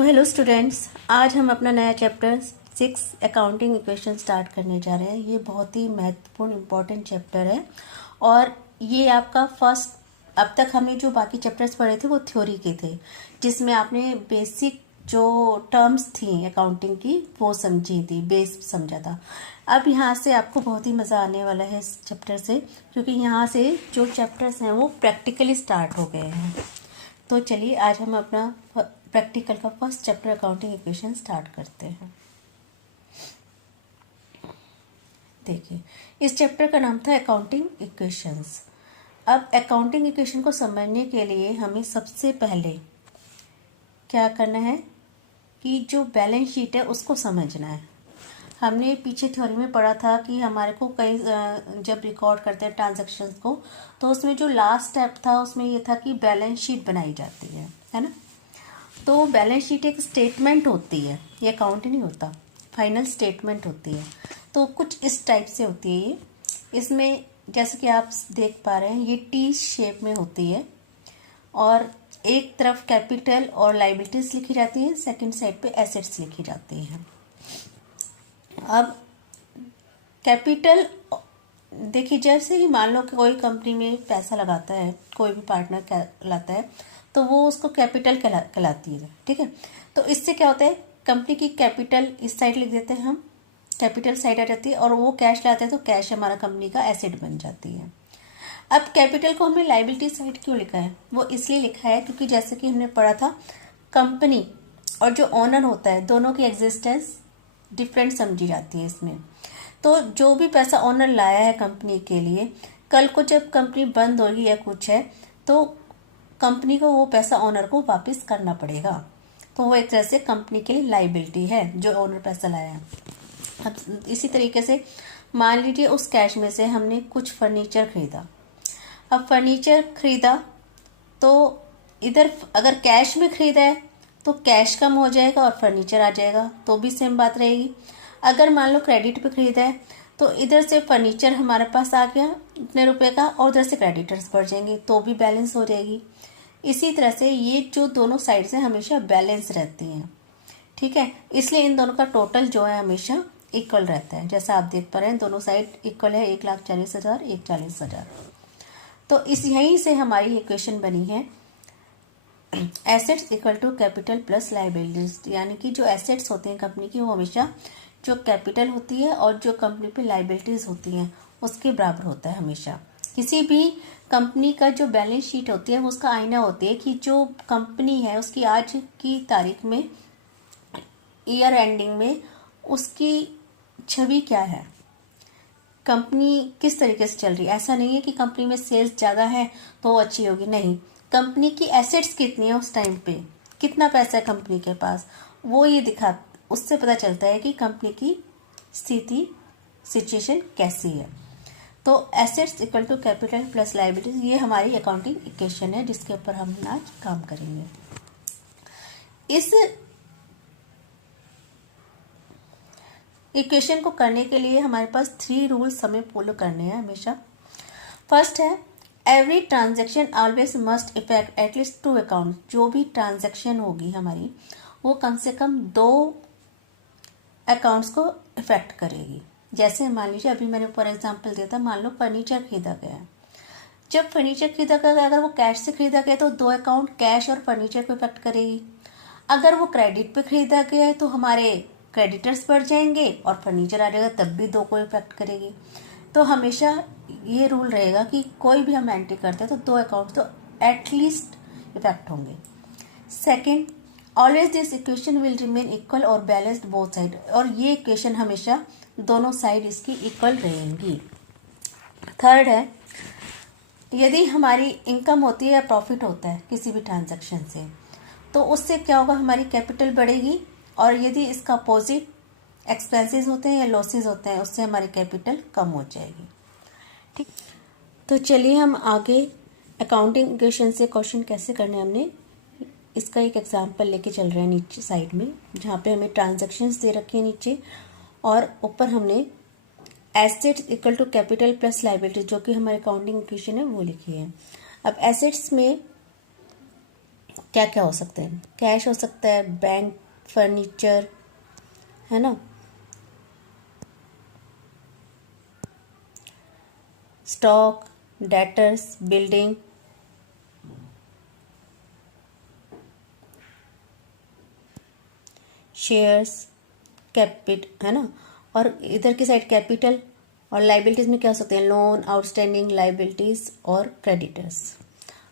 तो hello students, आज हम अपना नया चैप्टर 6 अकाउंटिंग इक्वेशन स्टार्ट करने जा रहे हैं। ये बहुत ही महत्वपूर्ण इम्पॉर्टेंट चैप्टर है और ये आपका फर्स्ट। अब तक हमने जो बाकी चैप्टर्स पढ़े थे वो थ्योरी के थे, जिसमें आपने बेसिक जो टर्म्स थी अकाउंटिंग की वो समझी थी, बेस समझा था। अब यहाँ से आपको बहुत ही मज़ा आने वाला है इस चैप्टर से, क्योंकि यहाँ से जो चैप्टर्स हैं वो प्रैक्टिकली स्टार्ट हो गए हैं। तो चलिए आज हम अपना प्रैक्टिकल का first chapter accounting equation start करते हैं। देखिए, इस चैप्टर का नाम था अकाउंटिंग इक्वेशंस। अब अकाउंटिंग इक्वेशन को समझने के लिए हमें सबसे पहले क्या करना है कि जो बैलेंस शीट है उसको समझना है। हमने पीछे थ्योरी में पढ़ा था कि हमारे को कई जब रिकॉर्ड करते हैं ट्रांजैक्शंस को, तो उसमें जो लास्ट स्टेप था उसमें ये था कि बैलेंस शीट बनाई जाती है ना। तो बैलेंस शीट एक स्टेटमेंट होती है, ये अकाउंट नहीं होता, फाइनल स्टेटमेंट होती है। तो कुछ इस टाइप से होती है ये। इसमें जैसे कि आप देख पा रहे हैं ये टी शेप में होती है और एक तरफ कैपिटल और लायबिलिटीज लिखी जाती हैं, सेकंड साइड पे एसेट्स लिखी जाती हैं। अब कैपिटल देखिए, जैसे ही मान लो कि कोई कंपनी में पैसा लगाता है, कोई भी पार्टनर लाता है तो वो उसको कैपिटल कहलाती है, ठीक है। तो इससे क्या होता है, कंपनी की कैपिटल इस साइड लिख देते हैं हम, कैपिटल साइड आ जाती है, और वो कैश लाते हैं तो कैश हमारा कंपनी का एसेट बन जाती है। अब कैपिटल को हमने लायबिलिटी साइड क्यों लिखा है, वो इसलिए लिखा है क्योंकि जैसे कि हमने पढ़ा था, कंपनी और जो ओनर होता है दोनों की एग्जिस्टेंस डिफरेंट समझी जाती है इसमें। तो जो भी पैसा ओनर लाया है कंपनी के लिए, कल को जब कंपनी बंद होगी या कुछ है तो कंपनी को वो पैसा ओनर को वापस करना पड़ेगा। तो वो एक तरह से कंपनी के लिए लायबिलिटी है जो ओनर पैसा लाया है। अब इसी तरीके से मान लीजिए उस कैश में से हमने कुछ फर्नीचर खरीदा। अब फर्नीचर खरीदा तो इधर अगर कैश में खरीदा है तो कैश कम हो जाएगा और फर्नीचर आ जाएगा, तो भी सेम बात रहेगी। अगर मान लो क्रेडिट पे खरीदा है तो इधर से फर्नीचर हमारे पास आ गया इतने रुपए का और उधर से क्रेडिटर्स बढ़ जाएंगे, तो भी बैलेंस हो जाएगी। इसी तरह से ये जो दोनों साइड से हमेशा बैलेंस रहती हैं, ठीक है। इसलिए इन दोनों का टोटल जो है हमेशा इक्वल रहता है। जैसा आप देख पा रहे हैं दोनों साइड इक्वल है, 1,40,000 1,40,000। तो इस यहीं से हमारी इक्वेशन बनी है assets equal to capital plus liabilities, यानी कि जो एसेट्स होते हैं कंपनी की वो हमेशा जो कैपिटल होती है और जो कंपनी पे लायबिलिटीज होती हैं उसके बराबर होता है हमेशा। किसी भी कंपनी का जो बैलेंस शीट होती है वो उसका आईना होती है कि जो कंपनी है उसकी आज की तारीख में, ईयर एंडिंग में उसकी छवि क्या है, कंपनी किस तरीके से चल रही है। ऐसा नहीं है कि कंपनी में सेल्स ज़्यादा है तो वो अच्छी होगी, नहीं, कंपनी की एसेट्स कितनी है उस टाइम पे, कितना पैसा है कंपनी के पास, वो ये दिखा, उससे पता चलता है कि कंपनी की स्थिति सिचुएशन कैसी है। तो assets equal to capital plus liabilities, ये हमारी अकाउंटिंग इक्वेशन है जिसके ऊपर हम आज काम करेंगे। इस इक्वेशन को करने के लिए हमारे पास 3 रूल्स हमें फॉलो करने हैं हमेशा। फर्स्ट है every transaction always must effect at least 2 account. जो भी ट्रांजैक्शन होगी हमारी वो कम से कम 2 अकाउंट्स को इफेक्ट करेगी। जैसे मान लीजिए अभी मैंने फॉर एग्जांपल दिया था, मान लो फर्नीचर खरीदा गया है। जब फर्नीचर खरीदा गया, अगर वो कैश से खरीदा गया तो 2 अकाउंट कैश और फर्नीचर को इफेक्ट करेगी। अगर वो क्रेडिट पे खरीदा गया है तो हमारे क्रेडिटर्स बढ़ जाएंगे और फर्नीचर आ जाएगा, तब भी 2 को इफेक्ट करेगी। तो हमेशा ये रूल रहेगा कि कोई भी हम एंट्री करते हैं तो 2 अकाउंट्स तो एटलीस्ट इफेक्ट होंगे। Second, always this equation will remain equal और बैलेंस्ड बोथ साइड, और ये इक्वेशन हमेशा दोनों साइड इसकी इक्वल रहेंगी। थर्ड है, यदि हमारी इनकम होती है या प्रॉफिट होता है किसी भी ट्रांजैक्शन से तो उससे क्या होगा, हमारी कैपिटल बढ़ेगी, और यदि इसका अपोजिट एक्सपेंसेस होते हैं या लॉसेस होते हैं उससे हमारी कैपिटल कम हो जाएगी, ठीक। तो चलिए हम आगे अकाउंटिंग इक्वेशन से क्वेश्चन कैसे करने, हमने इसका एक एग्जांपल लेके चल रहे हैं नीचे साइड में, जहाँ पे हमें ट्रांजैक्शंस दे रखे हैं नीचे और ऊपर हमने assets equal to capital plus liability जो कि हमारी अकाउंटिंग इक्वेशन है वो लिखी है। अब एसेट्स में क्या क्या हो सकते हैं? कैश हो सकता है, बैंक, फर्नीचर, है ना, स्टॉक, डेटर्स, बिल्डिंग, शेयर्स, है ना। और इधर की साइड कैपिटल। और लाइबिलिटीज में क्या हो सकते हैं? लोन, आउटस्टैंडिंग लाइबिलिटीज और क्रेडिटर्स।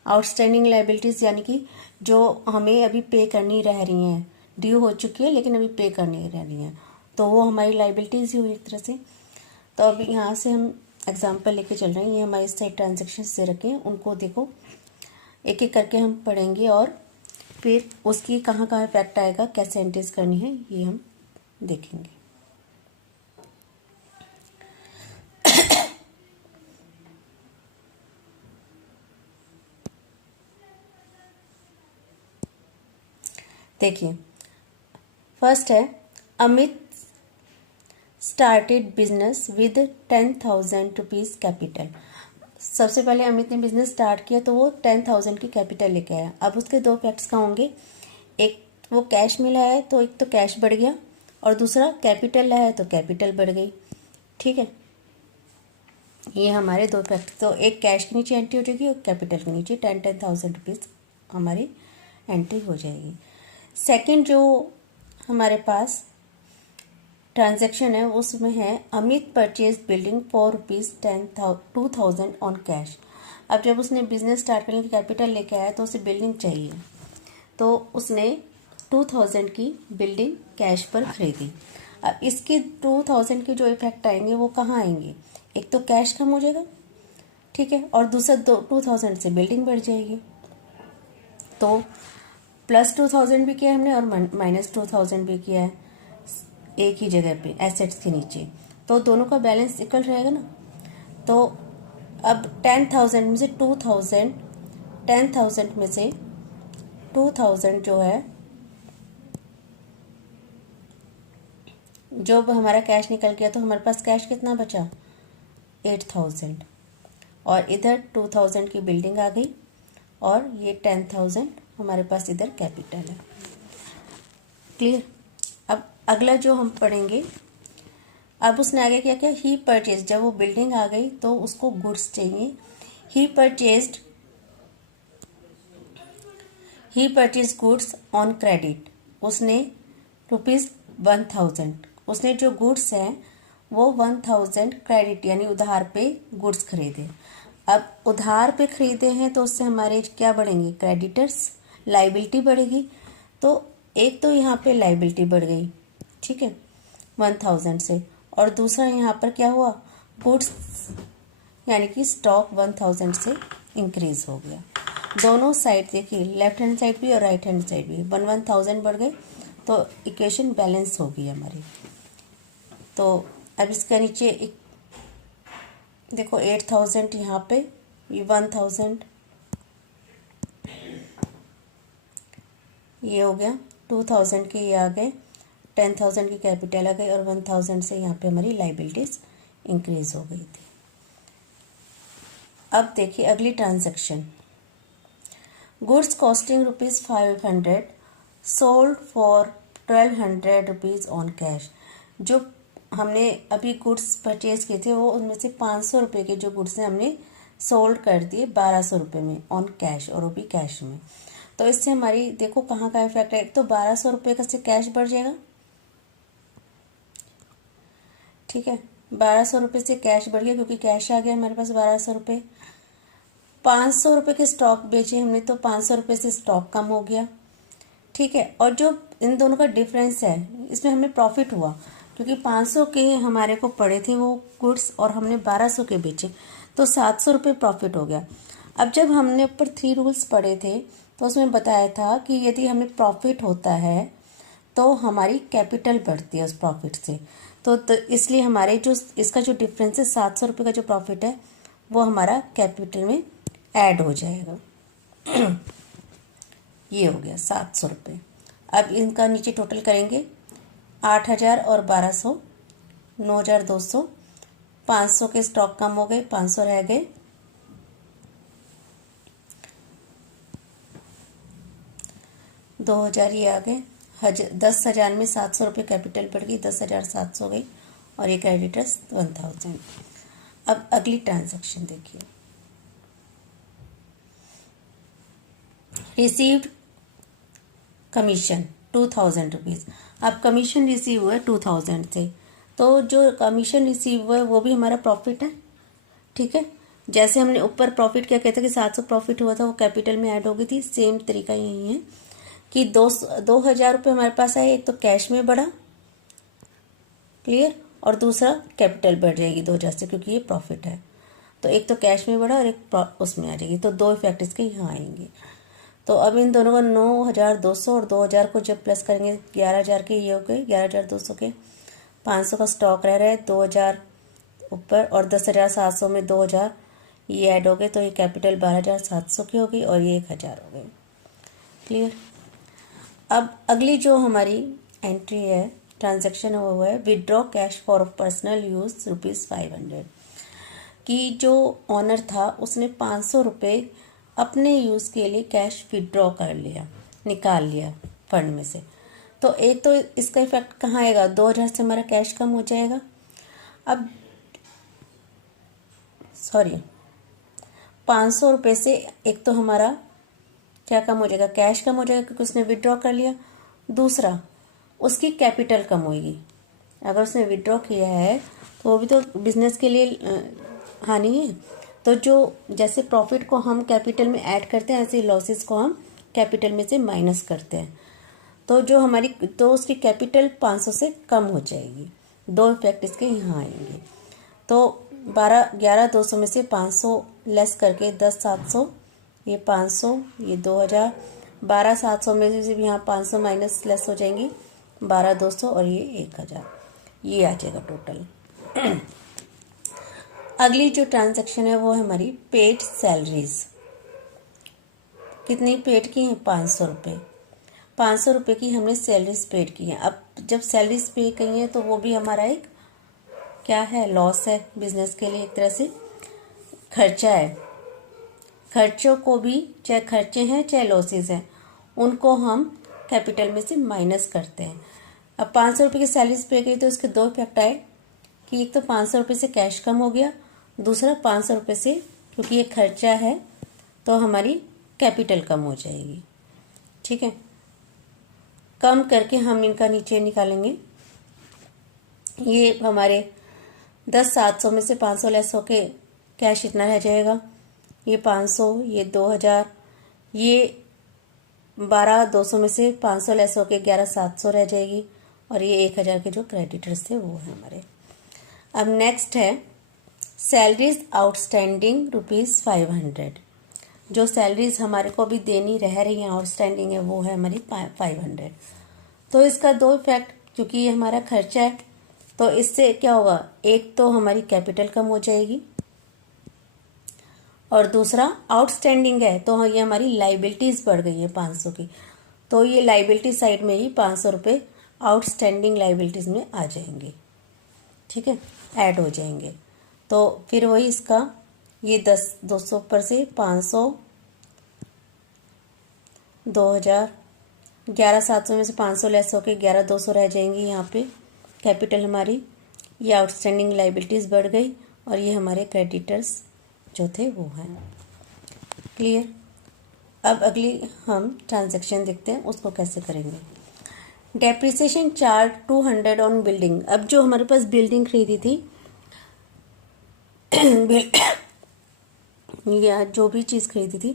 आउटस्टैंडिंग लाइबिलिटीज यानी कि जो हमें अभी पे करनी रह रही हैं, ड्यू हो चुकी है लेकिन अभी पे करनी रह रही हैं, तो वो हमारी लाइबिलिटीज ही हुई एक तरह से। तो अभी यहाँ से हम एग्जाम्पल लेके चल रहे हैं, ये हमारे साइड ट्रांजेक्शन से रखें, उनको देखो एक एक करके हम पढ़ेंगे और फिर उसकी कहाँ कहाँ इफेक्ट आएगा, कैसे एंट्रीज करनी है, ये हम देखेंगे। देखिए, फर्स्ट है Amit started business with 10,000 rupees capital. सबसे पहले अमित ने बिजनेस स्टार्ट किया तो वो 10,000 की कैपिटल लेके आया। अब उसके दो फैक्ट्स का होंगे, एक वो कैश में लाया है तो एक तो कैश बढ़ गया, और दूसरा कैपिटल लाया है तो कैपिटल बढ़ गई। ठीक है, ये हमारे दो फैक्ट। तो एक कैश के नीचे एंट्री हो जाएगी और कैपिटल के नीचे 10,000 रुपीज़ हमारी एंट्री हो जाएगी। सेकंड जो हमारे पास ट्रांजैक्शन है उसमें है Amit purchase building for rupees 2,000 on cash. अब जब उसने बिजनेस स्टार्ट करने की कैपिटल लेके आया तो उसे बिल्डिंग चाहिए, तो उसने 2,000 की बिल्डिंग कैश पर खरीदी। अब इसके 2,000 के जो इफेक्ट आएंगे वो कहाँ आएंगे? एक तो कैश कम हो जाएगा, ठीक है, और दूसरा 2,000 से बिल्डिंग बढ़ जाएगी। तो प्लस 2,000 भी किया है हमने और माइनस 2,000 भी किया है एक ही जगह पे एसेट्स के नीचे, तो दोनों का बैलेंस इक्वल रहेगा ना। तो अब 10,000 में से 2,000, 10,000 में से 2,000 जो है, जो हमारा कैश निकल गया तो हमारे पास कैश कितना बचा? 8,000, और इधर 2,000 की बिल्डिंग आ गई, और ये 10,000 हमारे पास इधर कैपिटल है। क्लियर? अब अगला जो हम पढ़ेंगे, अब उसने आगे क्या किया? ही परचेज, जब वो बिल्डिंग आ गई तो उसको गुड्स चाहिए। ही परचेज गुड्स ऑन क्रेडिट। उसने ₹1,000, उसने जो गुड्स हैं वो 1,000 क्रेडिट यानी उधार पे गुड्स खरीदे। अब उधार पे खरीदे हैं तो उससे हमारे क्या बढ़ेंगे? क्रेडिटर्स, लाइबिलिटी बढ़ेगी। तो एक तो यहाँ पे लाइबिलिटी बढ़ गई, ठीक है, 1,000 से, और दूसरा यहाँ पर क्या हुआ? गुड्स यानी कि स्टॉक 1,000 से इंक्रीज हो गया। दोनों साइड देखिए, लेफ्ट हैंड साइड भी और राइट हैंड साइड भी 1,000 बढ़ गए, तो इक्वेशन बैलेंस हो गई हमारी। तो अब इसका नीचे एक देखो 8,000 यहाँ पे, ये 1,000 ये हो गया, 2,000 के ये आ गए, 10,000 की कैपिटल आ गई, और 1,000 से यहाँ पे हमारी लाइबिलिटीज इंक्रीज हो गई थी। अब देखिए अगली transaction, goods costing ₹500 sold for 1,200 rupees on cash. जो हमने अभी गुड्स परचेज किए थे वो उनमें से 500 रुपये के जो गुड्स हैं हमने सोल्ड कर दिए 1,200 रुपये में ऑन कैश, और वो भी कैश में। तो इससे हमारी देखो कहाँ का इफेक्ट है? एक तो 1,200 रुपये का से कैश बढ़ जाएगा, ठीक है, 1,200 रुपये से कैश बढ़ गया क्योंकि कैश आ गया हमारे पास 1,200 रुपये। 500 रुपये के स्टॉक बेचे हमने तो 500 रुपये से स्टॉक कम हो गया, ठीक है। और जो इन दोनों का डिफरेंस है इसमें हमें प्रॉफिट हुआ क्योंकि 500 के हमारे को पड़े थे वो गुड्स और हमने 1,200 के बेचे, तो 700 रुपये प्रॉफिट हो गया। अब जब हमने ऊपर 3 रूल्स पढ़े थे तो उसमें बताया था कि यदि हमें प्रॉफिट होता है तो हमारी कैपिटल बढ़ती है उस प्रॉफिट से। तो इसलिए हमारे जो इसका जो डिफरेंस है 700 रुपये का जो प्रॉफिट है वो हमारा कैपिटल में ऐड हो जाएगा। ये हो गया 700 रुपये। अब इनका नीचे टोटल करेंगे, 8,000 और 1,200, 9,200, 500 के स्टॉक कम हो गए, 500 रह गए, 2000 ये आ गए, 10,000 में 700 रुपये कैपिटल बढ़ गई, 10,700 गई और ये क्रेडिटर्स 1000। अब अगली ट्रांजैक्शन देखिए, रिसीव्ड कमीशन 2000 रुपीज़। अब कमीशन रिसीव हुआ है 2000 से, तो जो कमीशन रिसीव हुआ है वो भी हमारा प्रॉफिट है। ठीक है, जैसे हमने ऊपर प्रॉफिट क्या कहते हैं कि 700 प्रॉफिट हुआ था वो कैपिटल में ऐड हो गई थी, सेम तरीका यही है कि 2000 रुपये हमारे पास आए, एक तो कैश में बढ़ा, क्लियर, और दूसरा कैपिटल बढ़ जाएगी 2000 से क्योंकि ये प्रॉफिट है। तो एक तो कैश में बढ़ा और एक उसमें आ जाएगी, तो दो इफेक्ट इसके यहाँ आएंगे। तो अब इन दोनों को 9200 और 2000 को जब प्लस करेंगे 11000 के ये हो गए, 11200 के, 500 का स्टॉक रह रहा है, 2000 ऊपर और 10,700 में 2000 ये ऐड हो गए, तो ये कैपिटल 12,700 की हो गई और ये 1000 हो गए। क्लियर। अब अगली जो हमारी एंट्री है, ट्रांजैक्शन हुआ है withdraw cash for personal use ₹500 कि जो ऑनर था उसने 500 रुपये अपने यूज़ के लिए कैश विदड्रॉ कर लिया, निकाल लिया फंड में से। तो एक तो इसका इफेक्ट कहाँ आएगा, 2000 से हमारा कैश कम हो जाएगा। अब 500 रुपये से एक तो हमारा क्या कम हो जाएगा, कैश कम हो जाएगा क्योंकि उसने विदड्रॉ कर लिया। दूसरा उसकी कैपिटल कम होगी, अगर उसने विदड्रॉ किया है तो वो भी तो बिजनेस के लिए हानि है। तो जो जैसे प्रॉफिट को हम कैपिटल में ऐड करते हैं ऐसे लॉसेस को हम कैपिटल में से माइनस करते हैं, तो जो हमारी तो उसकी कैपिटल 500 से कम हो जाएगी। दो इफेक्ट इसके यहाँ आएंगे। तो 11,200 में से 500 लेस करके 10,700, ये 500, ये 2000, 12,700 में से भी यहाँ 500 माइनस लेस हो जाएंगी, 12,200 और ये 1000, ये आ जाएगा टोटल। अगली जो ट्रांजैक्शन है वो है हमारी पेड सैलरीज। कितनी पेड की हैं, 500 रुपये। 500 रुपये की हमने सैलरीज पेड की हैं। अब जब सैलरीज पे की हैं तो वो भी हमारा एक क्या है, लॉस है बिजनेस के लिए, एक तरह से खर्चा है। खर्चों को भी, चाहे खर्चे हैं चाहे लॉसेस हैं, उनको हम कैपिटल में से माइनस करते हैं। अब 500 रुपये की सैलरीज पे की तो इसके दो इफेक्ट आए कि एक तो 500 रुपये से कैश कम हो गया, दूसरा 500 रुपये से क्योंकि ये खर्चा है तो हमारी कैपिटल कम हो जाएगी। ठीक है, कम करके हम इनका नीचे निकालेंगे। ये हमारे 10,700 में से 500 लेस होके कैश इतना रह जाएगा, ये 500, ये 2000, ये 12,200 में से 500 लेस होके 11,700 रह जाएगी और ये 1000 के जो क्रेडिटर्स थे वो है हमारे। अब नेक्स्ट है सैलरीज आउटस्टैंडिंग ₹500। जो सैलरीज हमारे को भी देनी रह रही हैं आउटस्टैंडिंग है वो है हमारी 500। तो इसका दो इफेक्ट, क्योंकि ये हमारा खर्चा है तो इससे क्या होगा, एक तो हमारी कैपिटल कम हो जाएगी और दूसरा आउटस्टैंडिंग है तो ये हमारी लाइबिलिटीज बढ़ गई है 500 की, तो ये लाइबिलिटी साइड में ही 500 रुपये आउटस्टैंडिंग लाइबिलिटीज में आ जाएंगे। ठीक है, ऐड हो जाएंगे। तो फिर वही इसका ये 200 पर से 500, 2000, 11,700 में से 500 लेस होके 11,200 रह जाएंगी। यहाँ पे कैपिटल हमारी, ये आउटस्टैंडिंग लाइबिलिटीज बढ़ गई और ये हमारे क्रेडिटर्स जो थे वो हैं। क्लियर। अब अगली हम ट्रांजैक्शन देखते हैं उसको कैसे करेंगे। Depreciation charge 200 on building. अब जो हमारे पास बिल्डिंग खरीदी थी या जो भी चीज़ खरीदी थी,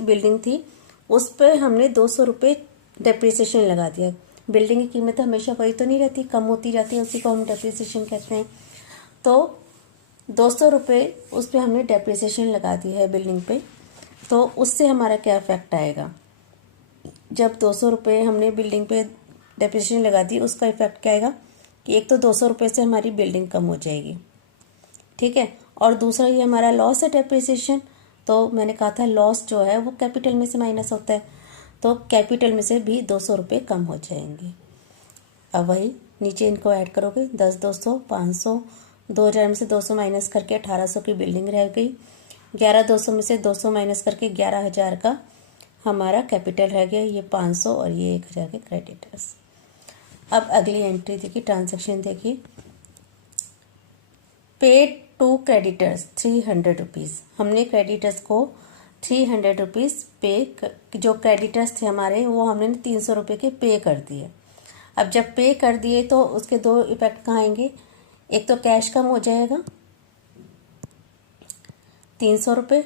बिल्डिंग थी, उस पर हमने 200 रुपये डेप्रिसिएशन लगा दिया। बिल्डिंग की कीमत हमेशा वही तो नहीं रहती, कम होती जाती है, उसी को हम डेप्रिसिएशन कहते हैं। तो 200 रुपये उस पर हमने डेप्रिसिएशन लगा दिया है बिल्डिंग पे। तो उससे हमारा क्या इफेक्ट आएगा, जब 200 रुपये हमने बिल्डिंग पे डेप्रिसिएशन लगा दी उसका इफेक्ट क्या आएगा कि एक तो 200 रुपये से हमारी बिल्डिंग कम हो जाएगी। ठीक है, और दूसरा ये हमारा लॉस है डेप्रिसिएशन। तो मैंने कहा था लॉस जो है वो कैपिटल में से माइनस होता है, तो कैपिटल में से भी 200 रुपये कम हो जाएंगे। अब वही नीचे इनको ऐड करोगे, 10, 200, 500, 2000 में से 200 माइनस करके 1800 की बिल्डिंग रह गई, 11,200 में से 200 माइनस करके 11,000 का हमारा कैपिटल रह गया ये 500 और ये 1000 के क्रेडिटर्स। अब अगली एंट्री देखिए, ट्रांजैक्शन देखिए, पेड टू क्रेडिटर्स 300 रुपीज़। हमने क्रेडिटर्स को 300 रुपीज़ जो क्रेडिटर्स थे हमारे वो हमने 300 रुपये के पे कर दिए। अब जब पे कर दिए तो उसके दो इफेक्ट कहाँ आएंगे, एक तो कैश कम हो जाएगा 300 रुपये,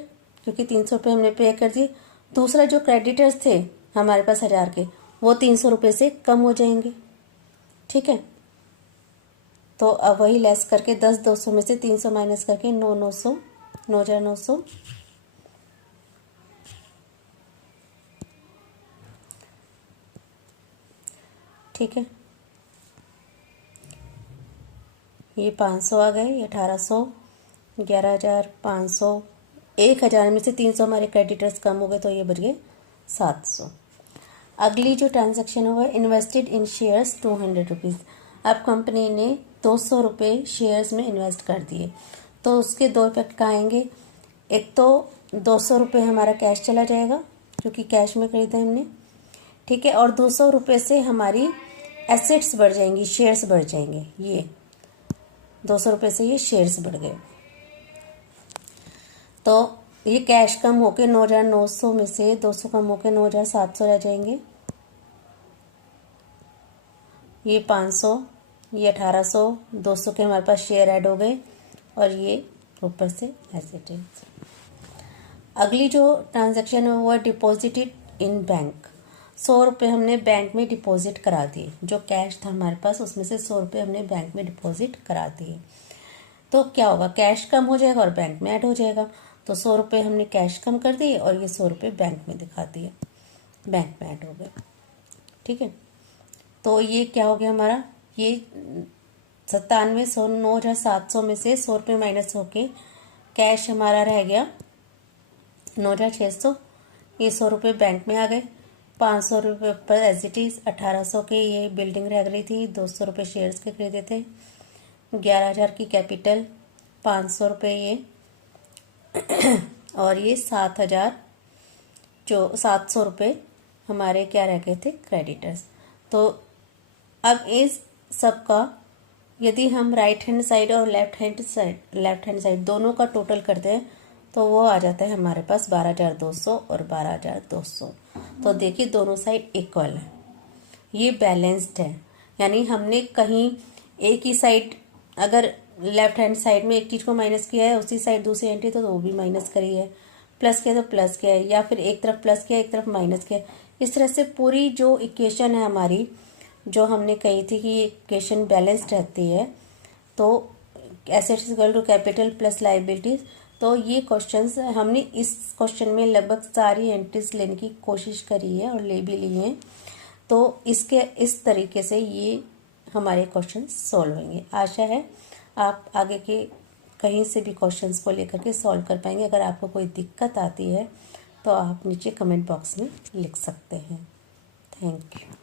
क्योंकि 300 रुपये हमने पे कर दिए। दूसरा जो क्रेडिटर्स थे हमारे पास 1000 के, वो 300 रुपये से कम हो जाएंगे। ठीक है, तो अब वही लेस करके 10,200 में से 300 माइनस करके 9,900, 9,900। ठीक है, ये 500 आ गए, ये 1,800, 11,500, 1,000 में से 300 हमारे क्रेडिटर्स कम हो गए तो ये बच गए 700। अगली जो ट्रांजैक्शन हुआ, इन्वेस्टेड इन शेयर्स 200 रुपीज़। अब कंपनी ने 200 रुपये शेयर्स में इन्वेस्ट कर दिए, तो उसके दो इफेक्ट कहाँ आएंगे, एक तो 200 रुपये हमारा कैश चला जाएगा क्योंकि कैश में खरीदा हमने। ठीक है, और 200 रुपये से हमारी एसेट्स बढ़ जाएंगी, शेयर्स बढ़ जाएंगे। ये 200 रुपये से ये शेयर्स बढ़ गए, तो ये कैश कम होके 9,900 में से 200 कम होके 9,700 रह जाएंगे। ये 500, ये 1,800, 200 के हमारे पास शेयर ऐड हो गए और ये ऊपर से एसेट है। अगली जो ट्रांजैक्शन है वो डिपॉजिटेड इन बैंक। 100 रुपये हमने बैंक में डिपॉजिट करा दिए, जो कैश था हमारे पास उसमें से 100 रुपये हमने बैंक में डिपॉजिट करा दिए। तो क्या होगा, कैश कम हो जाएगा और बैंक में ऐड हो जाएगा। तो 100 रुपये हमने कैश कम कर दिए और ये 100 रुपये बैंक में दिखा दिए, बैंक में ऐड हो गए। ठीक है, तो ये क्या हो गया हमारा, ये 9700, 9,700 में से 100 रुपये माइनस होके कैश हमारा रह गया 9,600। ये 100 रुपये बैंक में आ गए, 500 रुपये पर एज इट इज़। 1,800 के ये बिल्डिंग रह गई थी, 200 रुपये शेयर्स के खरीदे थे, 11,000 की कैपिटल, 500 रुपये ये और ये 7,000, जो 700 रुपये हमारे क्या रह गए थे, क्रेडिटर्स। तो अब इस सब का यदि हम राइट हैंड साइड और लेफ्ट हैंड साइड दोनों का टोटल करते हैं तो वो आ जाता है हमारे पास 12,200 और 12,200। तो देखिए दोनों साइड इक्वल है, ये बैलेंस्ड है। यानी हमने कहीं एक ही साइड, अगर लेफ्ट हैंड साइड में एक चीज़ को माइनस किया है, उसी साइड दूसरी एंट्री तो वो भी माइनस करी है, प्लस किया तो प्लस किया है, या फिर एक तरफ प्लस किया एक तरफ माइनस किया। इस तरह से पूरी जो इक्वेशन है हमारी, जो हमने कही थी कि इक्वेशन बैलेंस्ड रहती है, तो assets equal to capital plus liabilities. तो ये क्वेश्चंस हमने इस क्वेश्चन में लगभग सारी एंट्रीज लेने की कोशिश करी है और ले भी ली हैं। तो इसके इस तरीके से ये हमारे क्वेश्चन सॉल्व होंगे। आशा है आप आगे के कहीं से भी क्वेश्चंस को लेकर के सॉल्व कर पाएंगे। अगर आपको कोई दिक्कत आती है तो आप नीचे कमेंट बॉक्स में लिख सकते हैं। Thank you.